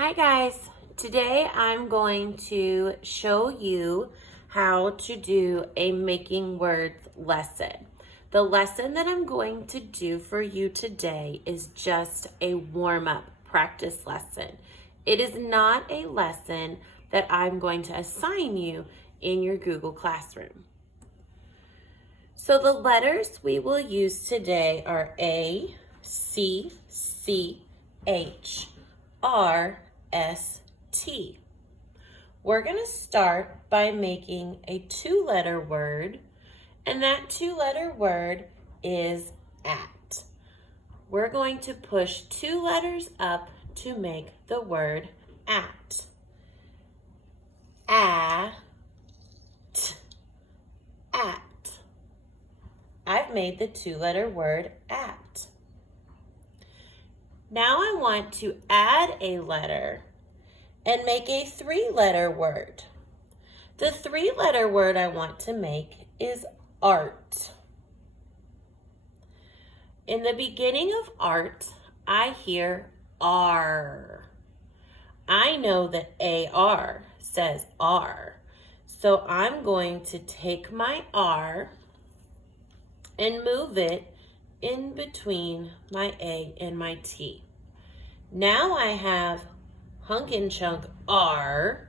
Hi guys, today I'm going to show you how to do a making words lesson. The lesson that I'm going to do for you today is just a warm-up practice lesson. It is not a lesson that I'm going to assign you in your Google Classroom. So the letters we will use today are A, C, C, H, R, S, T. We're going to start by making a two-letter word, and that two-letter word is at. We're going to push two letters up to make the word at. At. I've made the two-letter word at. Now I want to add a letter and make a three-letter word. The three-letter word I want to make is art. In the beginning of art, I hear R. I know that AR says R. So I'm going to take my R and move it in between my A and my T. Now I have hunk and chunk R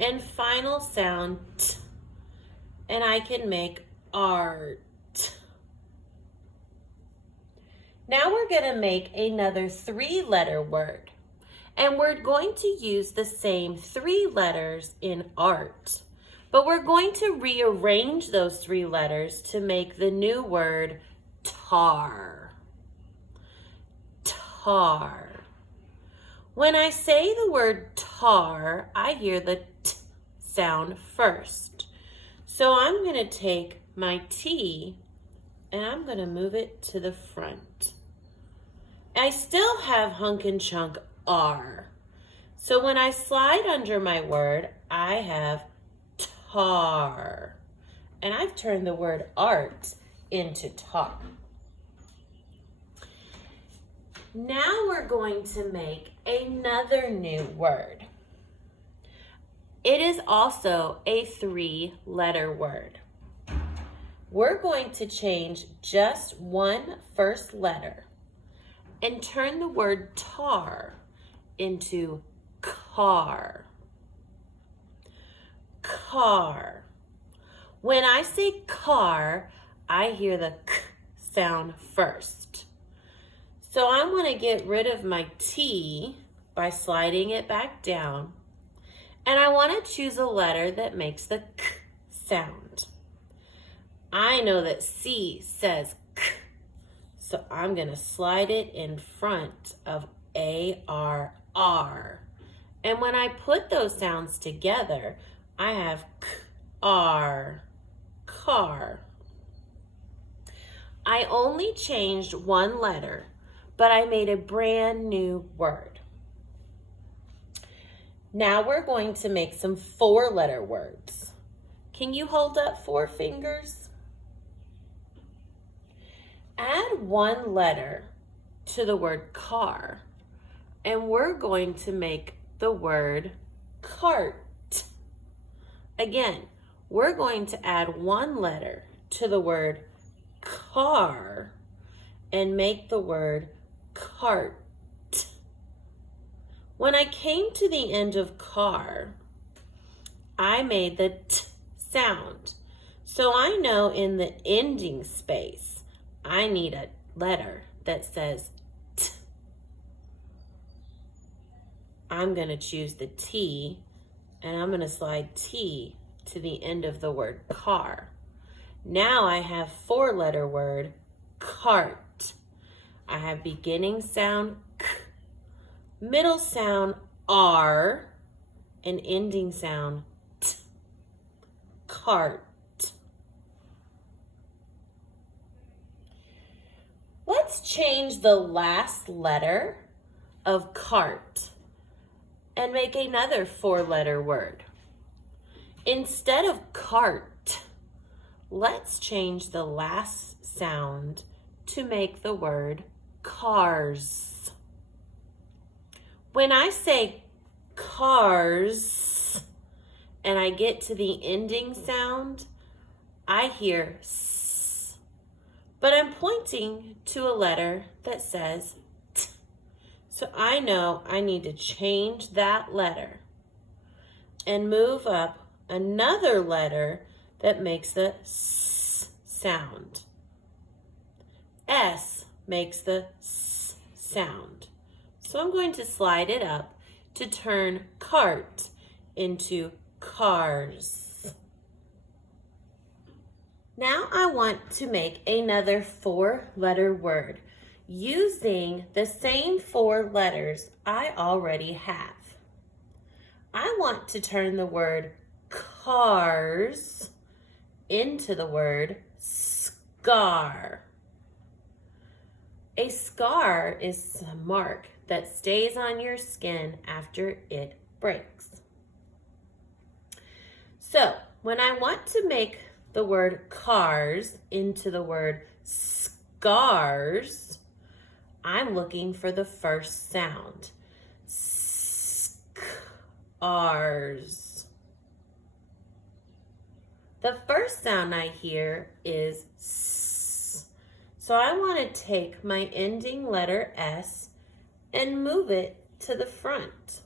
and final sound T, and I can make art. Now we're going to make another three-letter word, and we're going to use the same three letters in art, but we're going to rearrange those three letters to make the new word tar. Tar. When I say the word tar, I hear the T sound first. So I'm going to take my T and I'm going to move it to the front. I still have hunk and chunk R. So when I slide under my word, I have tar. And I've turned the word art into tar. Now we're going to make another new word. It is also a three-letter word. We're going to change just one first letter and turn the word tar into car. Car. When I say car, I hear the k sound first. So I'm going to get rid of my T by sliding it back down. And I want to choose a letter that makes the k sound. I know that C says k, so I'm going to slide it in front of A-R-R. And when I put those sounds together, I have k-r, car. I only changed one letter, but I made a brand new word. Now we're going to make some four-letter words. Can you hold up four fingers? Add one letter to the word car, and we're going to make the word cart. Again, we're going to add one letter to the word car and make the word cart. When I came to the end of car, I made the T sound. So I know in the ending space, I need a letter that says T. I'm going to choose the T, and I'm going to slide T to the end of the word car. Now I have four-letter word cart. I have beginning sound K, middle sound R, and ending sound T. Cart. Let's change the last letter of cart and make another four-letter word. Instead of cart, let's change the last sound to make the word cars. When I say cars, and I get to the ending sound, I hear S, but I'm pointing to a letter that says T. So I know I need to change that letter and move up another letter that makes the S sound. S makes the S sound. So I'm going to slide it up to turn cart into cars. Now I want to make another 4-letter word using the same 4 letters I already have. I want to turn the word cars into the word scar. A scar is a mark that stays on your skin after it breaks. So, when I want to make the word cars into the word scars, I'm looking for the first sound. Scars. The first sound I hear is S. So I want to take my ending letter S and move it to the front.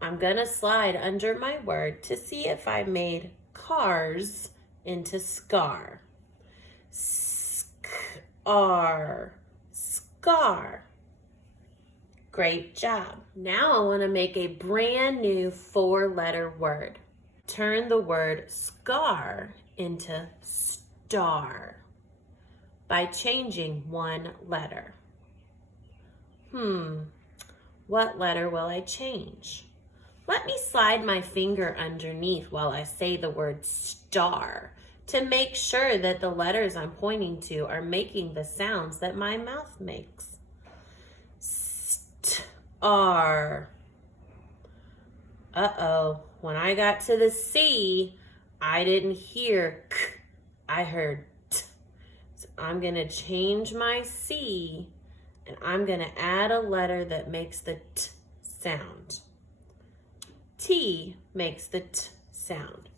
I'm going to slide under my word to see if I made cars into scar. Scar. Scar. Great job. Now I want to make a brand new 4-letter word. Turn the word scar into star by changing 1 letter. What letter will I change? Let me slide my finger underneath while I say the word star to make sure that the letters I'm pointing to are making the sounds that my mouth makes. Star. Uh-oh, when I got to the C, I didn't hear K, I heard T. So I'm gonna change my C and I'm gonna add a letter that makes the T sound. T makes the T sound.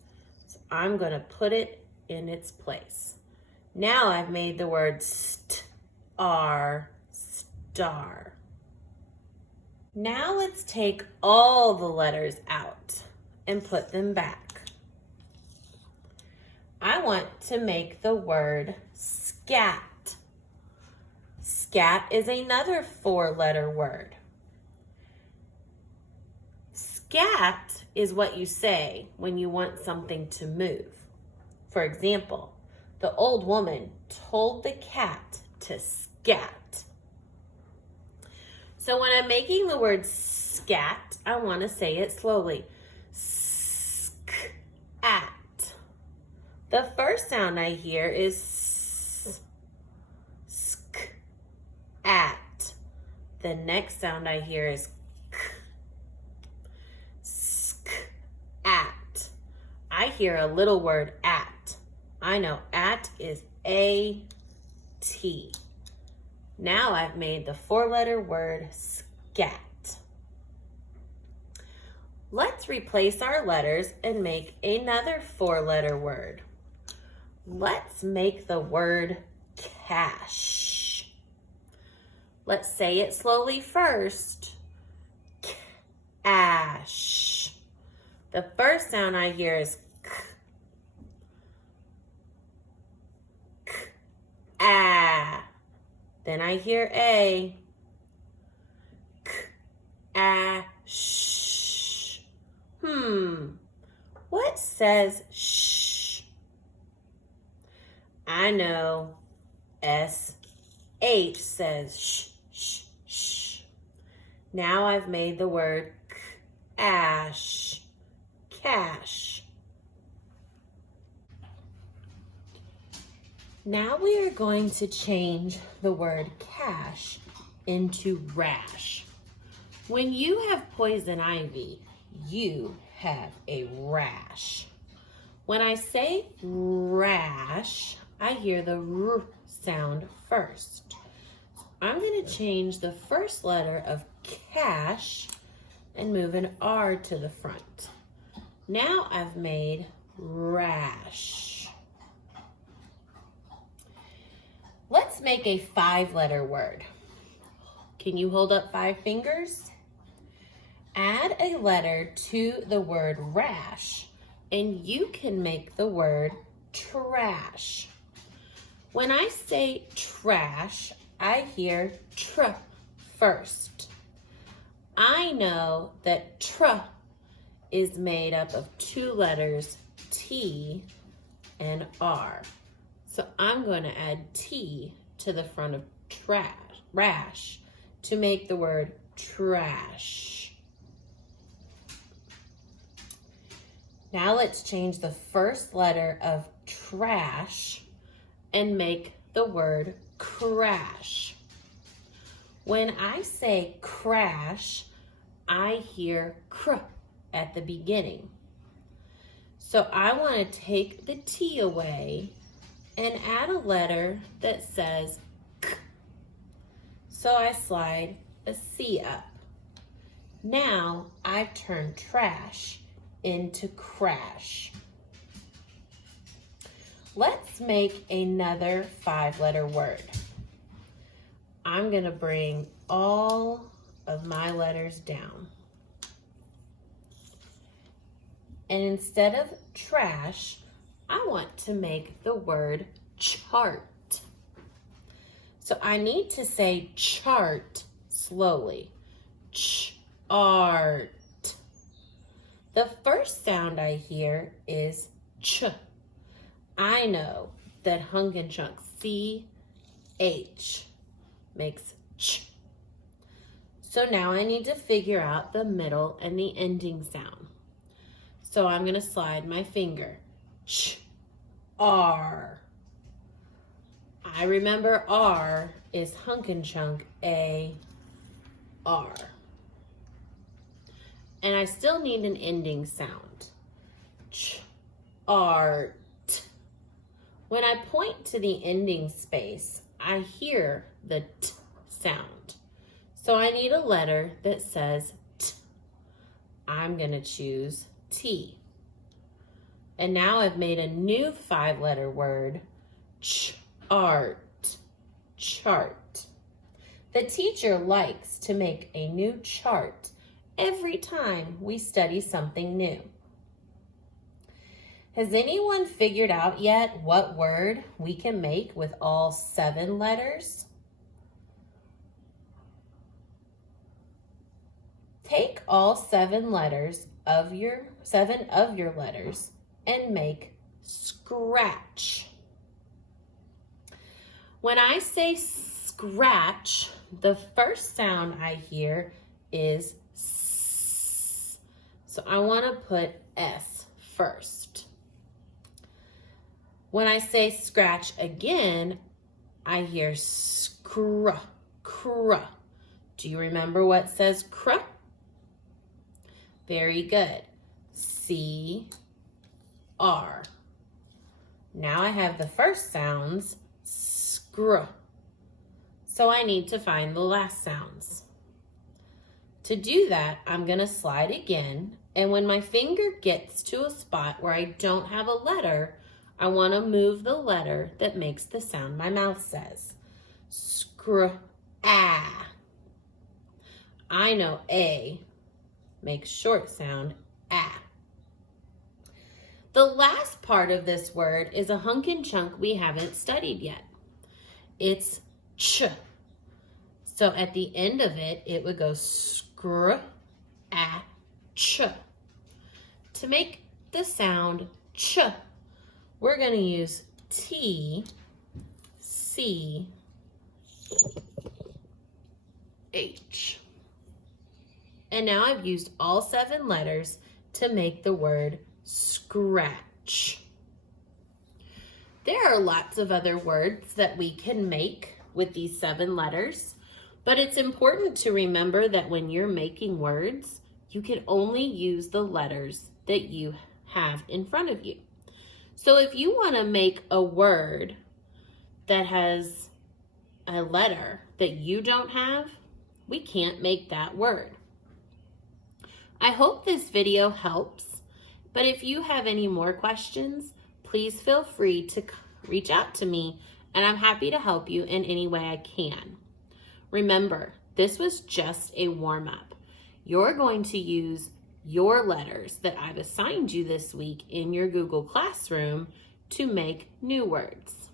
So I'm gonna put it in its place. Now I've made the word star, star. Now let's take all the letters out and put them back. I want to make the word scat. Scat is another 4-letter word. Scat is what you say when you want something to move. For example, the old woman told the cat to scat. So when I'm making the word scat, I want to say it slowly. Scat. The first sound I hear is scat. The next sound I hear is scat. I hear a little word at. I know at is A-T. Now I've made the 4-letter word scat. Let's replace our letters and make another 4-letter word. Let's make the word cash. Let's say it slowly first. Cash. The first sound I hear is k. Ah. Then I hear A. Sh. What says sh? I know. S-H says sh, sh, sh. Now I've made the word cash. Cash. Now we are going to change the word cash into rash. When you have poison ivy, you have a rash. When I say rash, I hear the R sound first. I'm going to change the first letter of cash and move an R to the front. Now I've made rash. Let's make a 5-letter word. Can you hold up 5 fingers? Add a letter to the word rash, and you can make the word trash. When I say trash, I hear tr first. I know that tr is made up of 2 letters, T and R. So I'm going to add T to the front of rash to make the word trash. Now let's change the first letter of trash and make the word crash. When I say crash, I hear cr at the beginning. So I want to take the T away and add a letter that says K. So I slide a C up. Now I've turned trash into crash. Let's make another 5-letter word. I'm going to bring all of my letters down. And instead of trash, I want to make the word chart. So I need to say chart slowly. Chart. The first sound I hear is ch. I know that hunk and chunk CH makes ch. So now I need to figure out the middle and the ending sound. So I'm going to slide my finger. Ch, R. I remember R is hunk and chunk, A, R. And I still need an ending sound. Ch, art. When I point to the ending space, I hear the T sound. So I need a letter that says T. I'm going to choose T. And now I've made a new 5-letter word, chart, chart. The teacher likes to make a new chart every time we study something new. Has anyone figured out yet what word we can make with all 7 letters? Take all 7 letters of your letters and make scratch. When I say scratch, the first sound I hear is S. So I want to put S first. When I say scratch again, I hear scr, cr. Do you remember what says cr? Very good. C, R. Now I have the first sounds, scr. So I need to find the last sounds. To do that, I'm going to slide again, and when my finger gets to a spot where I don't have a letter, I want to move the letter that makes the sound my mouth says. Scr, ah. I know A makes short sound, ah. The last part of this word is a hunk and chunk we haven't studied yet. It's ch. So at the end of it, it would go scr, ah, ch. To make the sound ch, we're going to use T, C, H. And now I've used all 7 letters to make the word scratch. There are lots of other words that we can make with these 7 letters, but it's important to remember that when you're making words, you can only use the letters that you have in front of you. So if you want to make a word that has a letter that you don't have, we can't make that word. I hope this video helps, but if you have any more questions, please feel free to reach out to me, and I'm happy to help you in any way I can. Remember, this was just a warm-up. You're going to use your letters that I've assigned you this week in your Google Classroom to make new words.